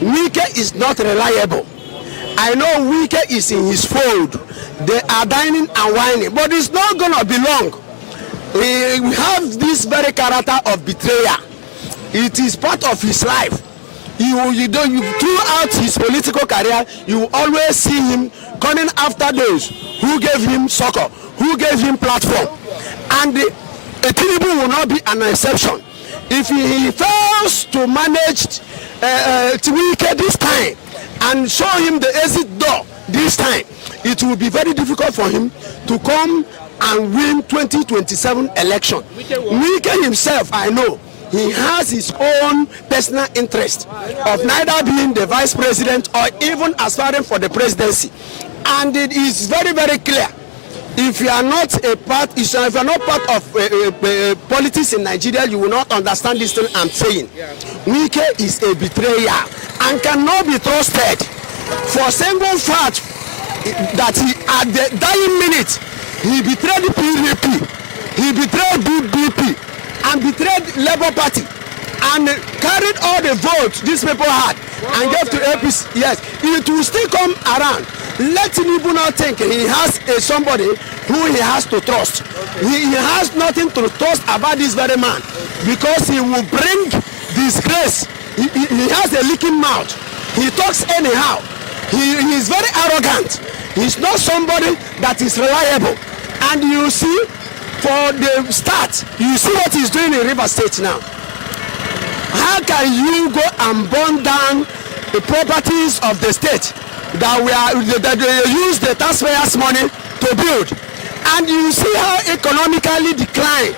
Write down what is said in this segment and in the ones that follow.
Wike is not reliable. I know Wike is in his fold. They are dining and whining, but it's not gonna be long. We have this very character of betrayer. It is part of his life. Throughout his political career, you will always see him coming after those who gave him succor, who gave him platform. And Tinubu will not be an exception. If he fails to manage Wike this time and show him the exit door this time, it will be very difficult for him to come and win 2027 election. Wike himself, I know, he has his own personal interest of neither being the vice president or even aspiring for the presidency. And it is very, very clear. If you are not part of politics in Nigeria, you will not understand this thing I'm saying. Wike is a betrayer and cannot be trusted for single fact that he, at the dying minute, he betrayed the PDP, he betrayed BDP, and betrayed Labour Party, and carried all the votes these people had and gave to APC. Yes, it will still come around. Let Tinubu not think he has somebody who he has to trust. He has nothing to trust about this very man, because he will bring disgrace. He has a leaking mouth. He talks anyhow. He is very arrogant. He's not somebody that is reliable. And you see, for the start, you see what he's doing in River State now. How can you go and burn down the properties of the state that they use the taxpayers' money to build? And you see how economically decline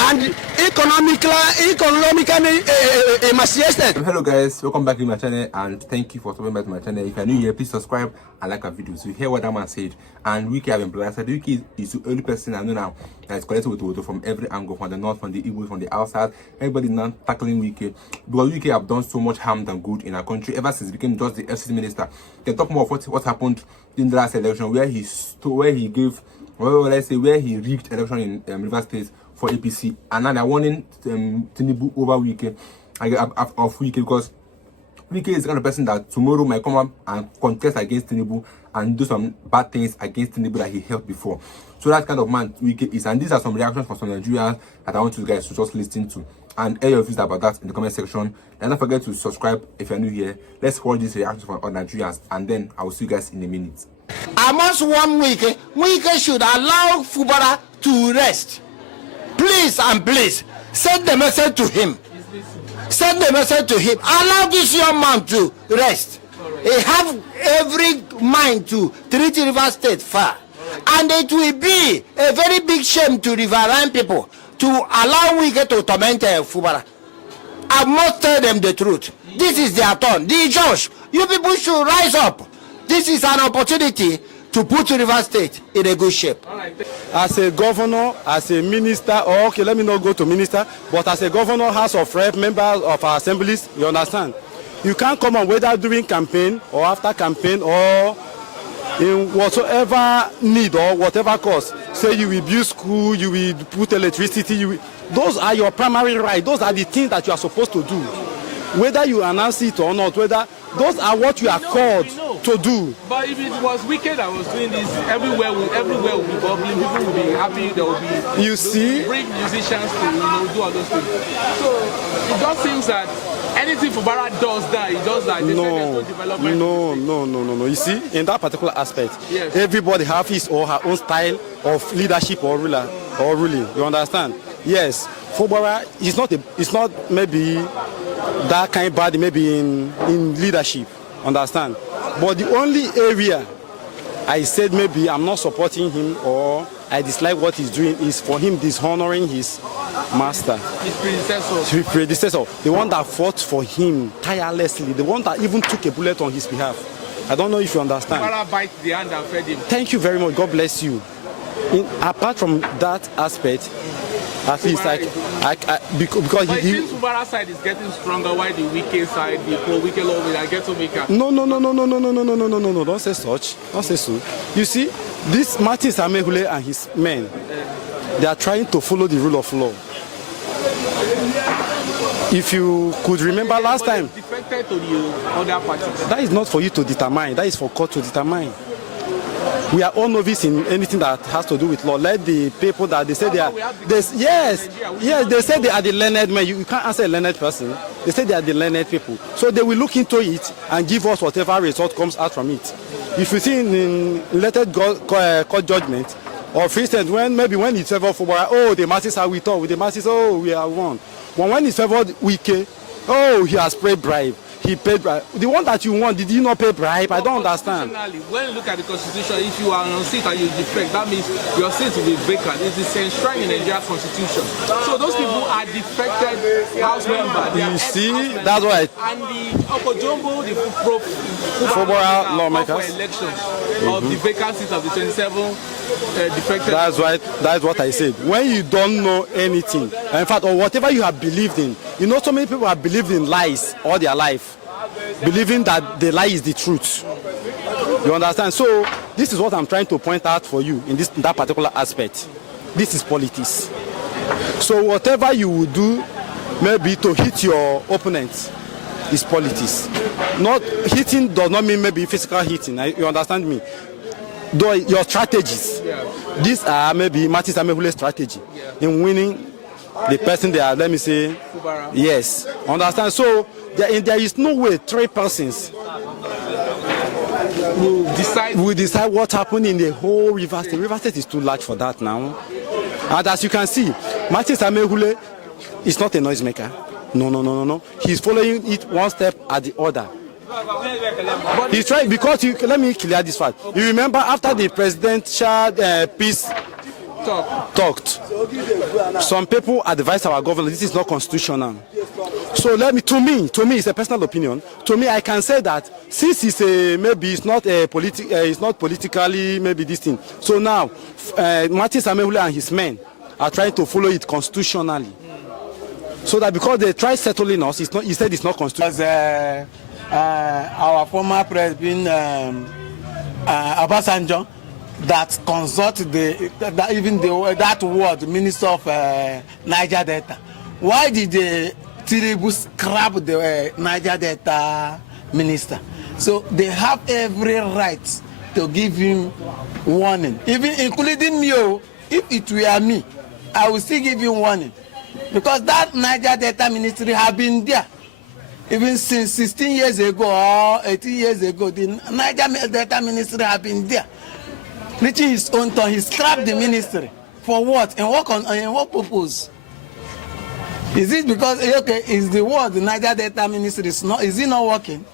and economically emaciated. Hello guys, welcome back to my channel, and thank you for stopping by to my channel. If you are new here, please subscribe and like our videos. You hear what that man said, and Wike have been blasted. Wike is the only person I know now that is connected with WOTOWOTO from every angle, from the north, from the east, from the outside. Everybody now tackling Wike, because Wike have done so much harm than good in our country ever since he became just the FCC minister. They talk more of what happened in the last election, where he rigged election in River State for APC, and now they're warning Tinubu over Wike, of Wike, because Wike is the kind of person that tomorrow might come up and contest against Tinubu and do some bad things against Tinubu that he helped before. So that kind of man Wike is, and these are some reactions from some Nigerians that I want you guys to just listen to, and air your views about that in the comment section. And don't forget to subscribe if you're new here. Let's watch these reactions from other Nigerians, and then I will see you guys in a minute. I must warn Wike should allow Fubara to rest. Please and please, send the message to him. Send the message to him. Allow this young man to rest. He have every mind to treat River State fair. And it will be a very big shame to Riverine people to allow Wike to torment Fubara. I must tell them the truth. This is their turn. The judge, you people should rise up. This is an opportunity to put River State in a good shape. As a governor, as a minister, or okay, let me not go to minister, but as a governor, House of Rep, members of our assemblies, you understand? You can't come on whether during campaign or after campaign or in whatsoever need or whatever cause. Say you will build school, you will put electricity, those are your primary rights. Those are the things that you are supposed to do. Whether you announce it or not, whether those are what you are called to do. But if it was Wike that was doing this, everywhere will be bubbling, people will be happy, there will be, you see, bring musicians to do all those things. So it just seems that anything Fubara does that, it does that. No development. No. You see, in that particular aspect, yes, everybody have his or her own style of leadership or ruling. You understand? Yes, Fubara is not maybe that kind of body, maybe in leadership, understand? But the only area I said maybe I'm not supporting him or I dislike what he's doing is for him dishonoring his master, his predecessor, the one that fought for him tirelessly, the one that even took a bullet on his behalf. I don't know if you understand. Bite the hand and fed him. Thank you very much. God bless you. Apart from that aspect, at least because but since Fubara's side is getting stronger, why the Wike side, the pro-Wike law will get to make up? No, don't say such. Don't say so. You see, this Martin Samehule and his men, they are trying to follow the rule of law. If you could remember last time, connected to the other parties? That is not for you to determine. That is for court to determine. We are all novice in anything that has to do with law. Let the people that they say they are, they say they are the learned men. You can't answer a learned person. They say they are the learned people. So they will look into it and give us whatever result comes out from it. If you see in related court judgment, or for instance, when it's favored for the masses are with us, with the masses, we are one. But when it's favored Wike, he has paid bribe. He paid bribe. The one that you want, did he not pay bribe? I don't understand. When you look at the constitution, if you are on seat and you defect, that means your seat will be vacant. It is enshrined in Nigeria's constitution. So those people are defected house members. You see, that's why. And the Okojombo, the Fobora lawmakers for elections of the vacant seat of the 27 defected. That's what I said. When you don't know anything, in fact, or whatever you have believed in, so many people have believed in lies all their life, believing that the lie is the truth. You understand? So this is what I'm trying to point out for you in that particular aspect. This is politics. So whatever you will do, maybe to hit your opponents, is politics. Not hitting does not mean maybe physical hitting. You understand me? Though your strategies, these are maybe Martin Samehule's strategy in winning the person they are, let me say, yes. Understand? So there is no way 3 persons will decide what happened in the whole River State. River State is too large for that now. And as you can see, Martin Samehule is not a noisemaker. No. He's following it one step at the other. He's trying, because let me clear this fact. You remember after the presidential peace talked, some people advised our government this is not constitutional. So to me it's a personal opinion. To me, I can say that since it's not politically maybe this thing. So now Martin Samehule and his men are trying to follow it constitutionally. So that because they try settling us, he said it's not constitutional. Our former president Obasanjo that consulted that word, Minister of Niger Delta. Why did Tinubu scrap the Niger Delta minister? So they have every right to give him warning, even including me. If it were me, I would still give him warning, because that Niger Delta ministry have been there even since 16 years ago or 18 years ago. The Niger Delta ministry have been there. Reaching his own turn, he scrapped the ministry. For what? And what purpose? Is it because is the word the Niger Delta ministry is it not working?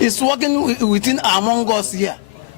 It's working within among us here.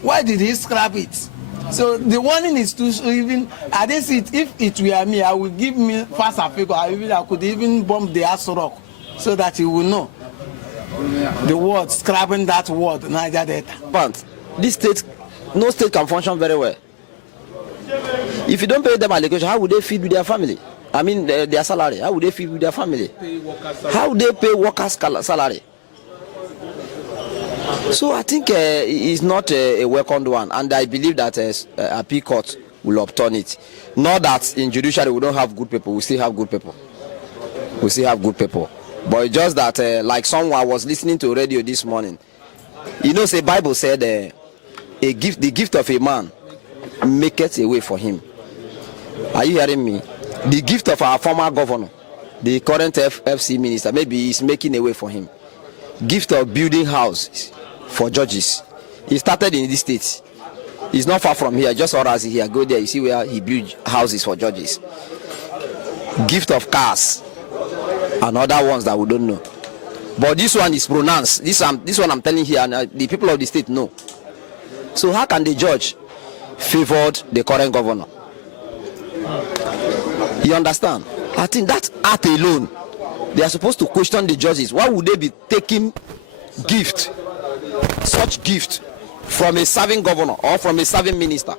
Why did he scrap it? So the warning is to even, I didn't see it. If it were me, I would give me faster figure. I could even bomb the Asorok so that he will know the word, scrapping that word, Niger Delta. But this state, no state can function very well. If you don't pay them allocation, how would they feed with their family? I mean, their salary. How would they feed with their family? How would they pay workers' salary? So I think it's not a welcomed one, and I believe that a appeal court will upturn it. Not that in judiciary we don't have good people, we still have good people. We still have good people. But it's just that, like someone was listening to radio this morning, say Bible said, the gift of a man maketh a way for him. Are you hearing me? The gift of our former governor, the current FC minister, maybe is making a way for him. Gift of building houses for judges. He started in this state. He's not far from here, just or as here. Go there, you see where he built houses for judges. Gift of cars and other ones that we don't know. But this one is pronounced. This one I'm telling here, and the people of the state know. So how can the judge favored the current governor? You understand? I think that act alone, they are supposed to question the judges. Why would they be taking such gift from a serving governor or from a serving minister?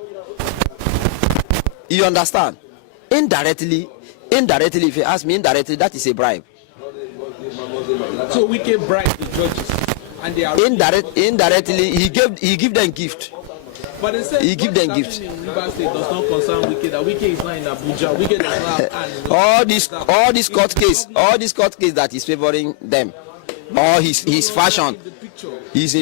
You understand? Indirectly, if you ask me, indirectly, that is a bribe. So we can bribe the judges, and they are indirectly he give them gift. But they said he give them gift. River State does not concern Wike. That Wike is not in Abuja. Wike does not have all this court case that is favoring them. or his fashion. He is.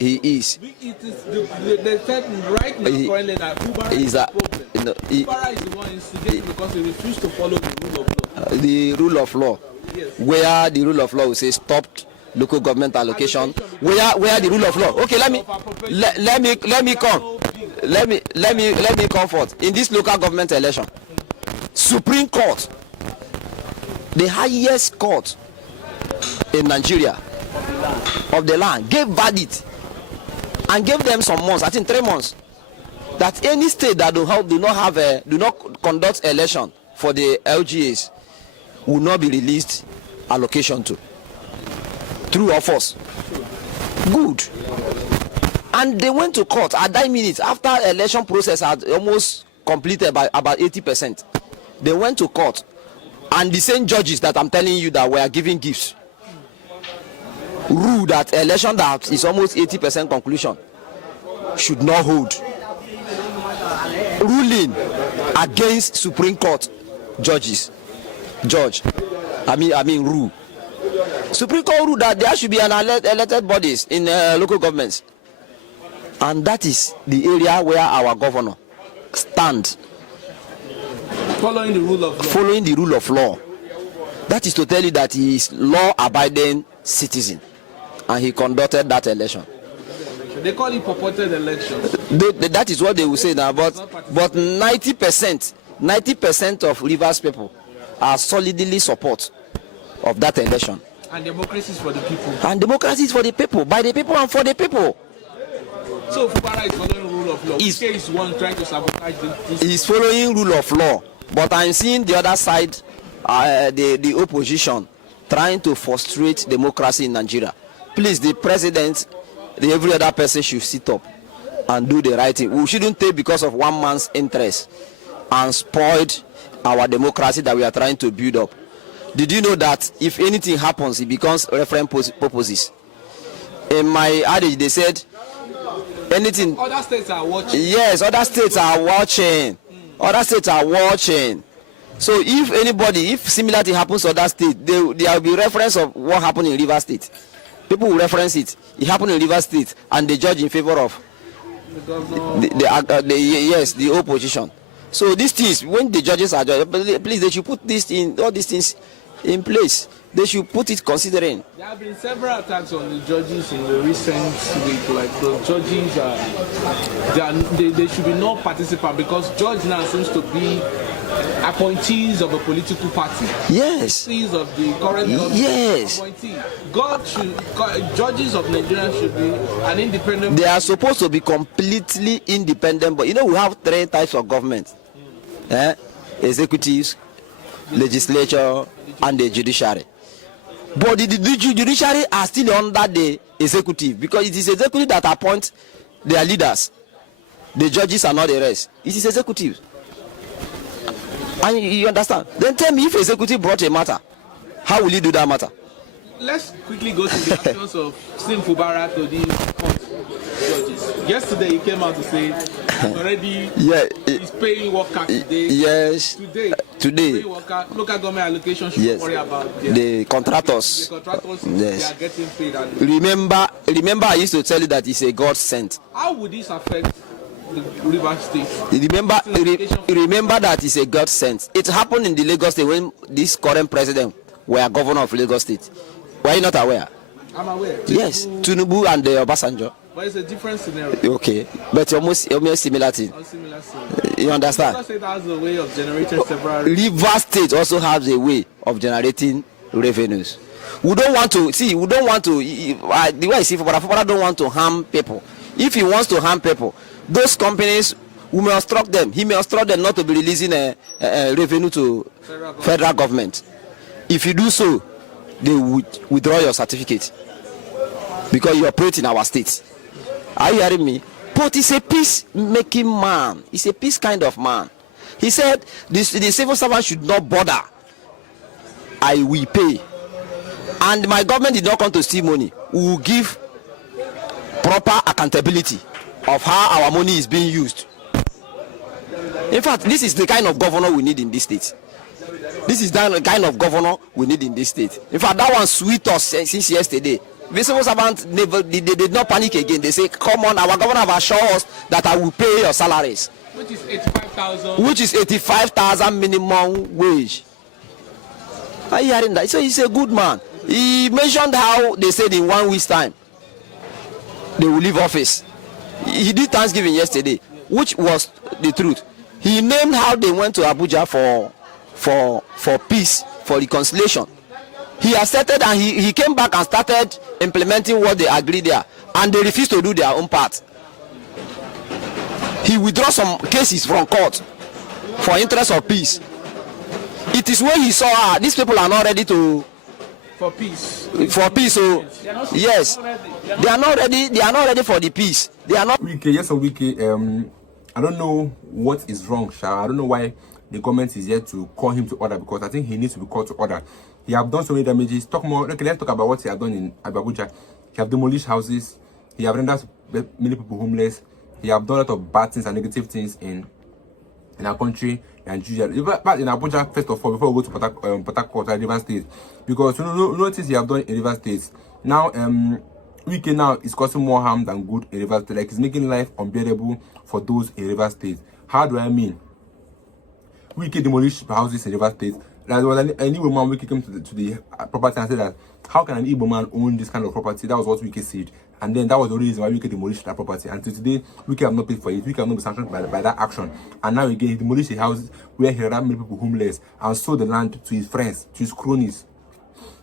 It is they said right now currently that Fubara is the problem. Fubara is the one instigating because he refused to follow the rule of law. The rule of law. Yes. Where the rule of law will say stopped local government allocation. Where the rule of law. Okay, let me come forth. In this local government election, Supreme Court, the highest court in Nigeria of the land, gave verdict and gave them some months, I think 3 months, that any state that do not conduct election for the LGAs will not be released allocation to. True or false? Good. And they went to court at that minute after election process had almost completed by about 80%. They went to court, and the same judges that I'm telling you that were giving gifts rule that election that is almost 80% conclusion should not hold, ruling against Supreme Court rule. Supreme Court rule that there should be an elected bodies in local governments, and that is the area where our governor stands. Following the rule of law. Following the rule of law. That is to tell you that he is law-abiding citizen, and he conducted that election. They call it purported election. That is what they will say now. But 90% of Rivers people are solidly support of that election. And democracy is for the people. And democracy is for the people, by the people, and for the people. So Fubara is following the rule of law. Is one trying to sabotage this? He's following rule of law, but I'm seeing the other side, the opposition, trying to frustrate democracy in Nigeria. Please, the president, every other person should sit up and do the right thing. We shouldn't take because of one man's interest and spoiled our democracy that we are trying to build up. Did you know that if anything happens, it becomes reference purposes? In my adage, they said anything. Other states are watching. Yes, other states are watching. Other states are watching. So if similar thing happens to other states, there will be reference of what happened in Rivers State. People will reference it. It happened in Rivers State, and they judge in favor of the opposition. So these things, when the judges are judged, please, they should put all these things in place. They should put it considering. There have been several attacks on the judges in the recent week. Like the judges they should be no participant because judge now seems to be appointees of a political party. Yes. Appointees of the current government. Yes. Judges of Nigeria should be an independent. They are supposed to be completely independent, but we have 3 types of government: executives, legislature, and the judiciary. But the judiciary are still under the executive because it is executive that appoints their leaders. The judges are not the rest. It is executive. And you understand? Then tell me, if executive brought a matter, how will you do that matter? Let's quickly go to the actions of Sim Fubara to the court judges. Yesterday he came out to say already he's paying worker today. Yes. Today. Local government allocation should worry about the contractors. The contractors, yes. They are getting paid. And remember, I used to tell you that it's a God sent. How would this affect the Rivers State? Remember that it's a God sent. It happened in the Lagos State when this current president were governor of Lagos State. Were you not aware? I'm aware. Yes, Tinubu and Obasanjo. But it's a different scenario. Okay, but almost similar thing. Similar. You understand? Lagos State has a way of generating several. Rivers State also has a way of generating revenues. We don't want to. The way I see Fubara don't want to harm people. If he wants to harm people, those companies, we may instruct them. He may instruct them not to be releasing a revenue to federal government. If you do so, they would withdraw your certificate because you operate in our state. Are you hearing me? But he's a peace-making man. He's a peace kind of man. He said the civil servant should not bother. I will pay. And my government did not come to steal money. We will give proper accountability of how our money is being used. In fact, this is the kind of governor we need in this state. This is the kind of governor we need in this state. In fact, that one sweet us since yesterday. The civil servants they did not panic again. They say, come on, our governor have assured us that I will pay your salaries. Which is 85,000. Which is 85,000 minimum wage. Are you hearing that? So he's a good man. He mentioned how they said in 1 week's time they will leave office. He did Thanksgiving yesterday, which was the truth. He named how they went to Abuja for peace, for reconciliation. He accepted and he came back and started implementing what they agreed there, and they refused to do their own part. He withdrew some cases from court for interest of peace. It is when he saw these people are not ready to for peace. For peace, so yes, they are not ready. They are not ready for the peace. They are not. Wike, yes, or Wike. I don't know what is wrong, Sha. I don't know why the government is yet to call him to order, because I think he needs to be called to order. He have done so many damages. Talk more. Okay, let's talk about what he have done in Abuja. He have demolished houses. He have rendered many people homeless. He have done a lot of bad things and negative things in our country, Nigeria. But in Abuja, first of all, before we go to Port Harcourt, Rivers State, because notice he have done in Rivers State. Now, Wike now is causing more harm than good in Rivers State. Like, he's making life unbearable for those in Rivers State. How do I mean? Wike demolished houses in Rivers State. There was an Igbo man. Wike came to the property and said that, how can an Igbo man own this kind of property? That was what Wike said. And then that was the only reason why Wike demolished that property. And today, Wike have not paid for it. Wike have not been sanctioned by that action. And now again, he demolished a house where he had many people homeless and sold the land to his friends, to his cronies.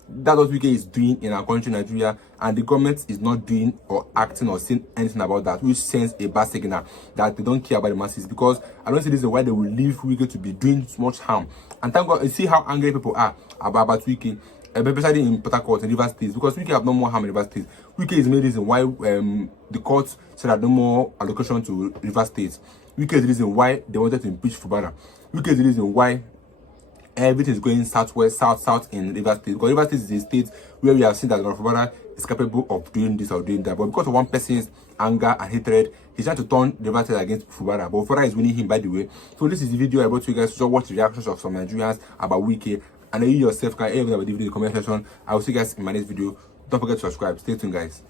That's what Wike is doing in our country, Nigeria, and the government is not doing or acting or saying anything about that, which sends a bad signal that they don't care about the masses. Because I don't see this is why they will leave Wike to be doing so much harm. And thank God, you see how angry people are about Wike, especially in Port Harcourt and Rivers State, because Wike have no more harm in Rivers State. Wike is the main reason why the court said that no more allocation to Rivers State. Wike is the reason why they wanted to impeach Fubara. Wike is the reason why everything is going southwest, south in Rivers State. Because Rivers State is a state where we have seen that Fubara is capable of doing this or doing that. But because of one person's anger and hatred, he's trying to turn Rivers State against Fubara. But Fubara is winning him, by the way. So this is the video I brought to you guys to watch the reactions of some Nigerians about Wike. And then you yourself can everything about the video in the comment section. I will see you guys in my next video. Don't forget to subscribe. Stay tuned, guys.